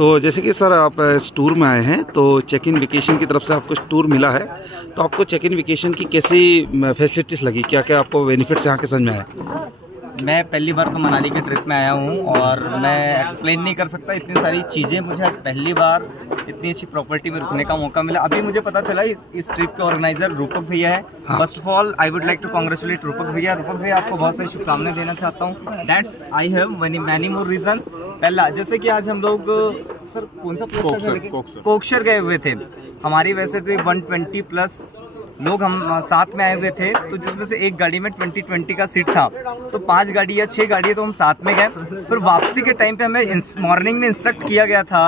तो जैसे कि सर आप इस टूर में आए हैं तो चेक इन वेकेशन की तरफ से आपको टूर मिला है, तो आपको चेक इन वेकेशन की कैसी फैसिलिटीज़ लगी, क्या क्या आपको बेनिफिट्स यहाँ के समझ में आए? मैं पहली बार तो मनाली की ट्रिप में आया हूँ और मैं एक्सप्लेन नहीं कर सकता, इतनी सारी चीज़ें मुझे आज पहली बार इतनी अच्छी प्रॉपर्टी में रुकने का मौका मिला। अभी मुझे पता चला इस ट्रिप के ऑर्गेनाइजर रूपक भैया है। First of all I would like to congratulate Rupak भैया। आपको बहुत सारी शुभकामनाएं देना चाहता हूँ। That's I have many more reasons. पहला, जैसे कि आज हम लोग सर कौन सा प्लेस कोक्सर गए हुए थे। हमारी वैसे तो 120 प्लस लोग हम साथ में आए हुए थे, तो जिसमें से एक गाड़ी में 2020 का सीट था, तो 5 गाड़ी या 6 गाड़ी तो हम साथ में गए। फिर वापसी के टाइम पे हमें मॉर्निंग में इंस्ट्रक्ट किया गया था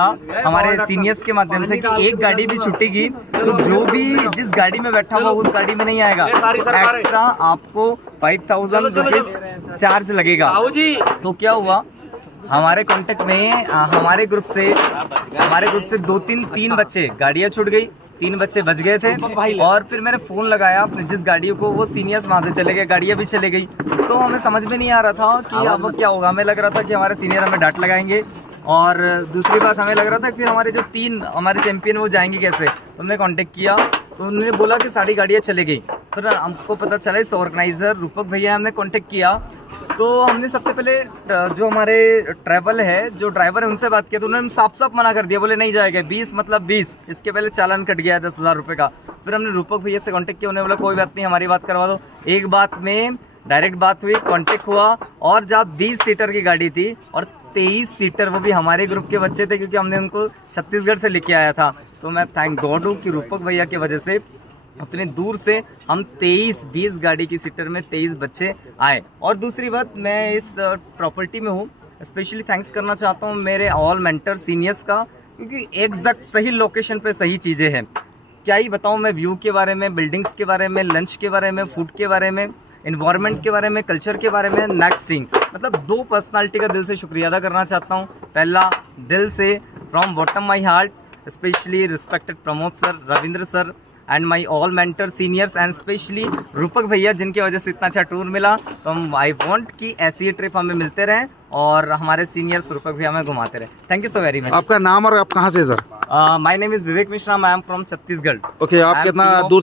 हमारे सीनियर्स के माध्यम से कि एक गाड़ी भी छूटेगी तो जो भी जिस गाड़ी में बैठा हुआ उस गाड़ी में नहीं आएगा, एक्स्ट्रा आपको 5000 रुपीज चार्ज लगेगा। तो क्या हुआ, हमारे कांटेक्ट में हमारे ग्रुप से 2-3 बच्चे गाड़ियाँ छूट गई, 3 बच्चे बच गए थे। और फिर मैंने फ़ोन लगाया जिस गाड़ियों को, वो सीनियर्स वहाँ से चले गए, गाड़ियाँ भी चले गई। तो हमें समझ में नहीं आ रहा था कि अब क्या होगा। हमें लग रहा था कि हमारे सीनियर हमें डांट लगाएंगे, और दूसरी बात हमें लग रहा था फिर हमारे जो 3 हमारे चैंपियन वो जाएंगे कैसे। तो हमने कांटेक्ट किया तो उन्होंने बोला कि सारी गाड़ियाँ चले गई। फिर हमको पता चला इस ऑर्गेनाइज़र रूपक भैया, हमने कांटेक्ट किया। तो हमने सबसे पहले जो हमारे ट्रैवल है, जो ड्राइवर है, उनसे बात किया तो उन्होंने साफ साफ मना कर दिया, बोले नहीं जाएगा। 20 मतलब 20, इसके पहले चालान कट गया है 10,000 रुपये का। फिर हमने रूपक भैया से कांटेक्ट किया, उन्होंने बोला कोई बात नहीं, हमारी बात करवा दो। एक बात में डायरेक्ट बात हुई, कांटेक्ट हुआ, और जब 20 सीटर की गाड़ी थी और 23 सीटर वो भी हमारे ग्रुप के बच्चे थे, क्योंकि हमने उनको छत्तीसगढ़ से लेके आया था। तो मैं थैंक गॉड हूँ कि रूपक भैया की वजह से उतने दूर से हम 20 गाड़ी की सीटर में 23 बच्चे आए। और दूसरी बात, मैं इस प्रॉपर्टी में हूँ, स्पेशली थैंक्स करना चाहता हूँ मेरे ऑल मेंटर सीनियर्स का, क्योंकि एग्जैक्ट सही लोकेशन पे सही चीज़ें हैं। क्या ही बताऊँ मैं, व्यू के बारे में, बिल्डिंग्स के बारे में, लंच के बारे में, फूड के बारे में, इन्वायरमेंट के बारे में, कल्चर के बारे में। नेक्स्ट थिंग, मतलब 2 पर्सनालिटी का दिल से शुक्रिया अदा करना चाहता हूँ। पहला, दिल से from bottom my heart, specially respected Pramod sir, Ravindra sir, and my all mentor seniors, and specially रूपक भैया, जिनकी वजह से इतना अच्छा टूर मिला। तो हम आई वांट कि ऐसी ट्रिप हमें मिलते रहें और हमारे सीनियर्स रूपक भैया हमें घुमाते रहे। Thank you so very much. आपका नाम और आप कहाँ से sir? My name is Vivek Mishra, I am from Chhattisgarh. Okay, आप कितना दूर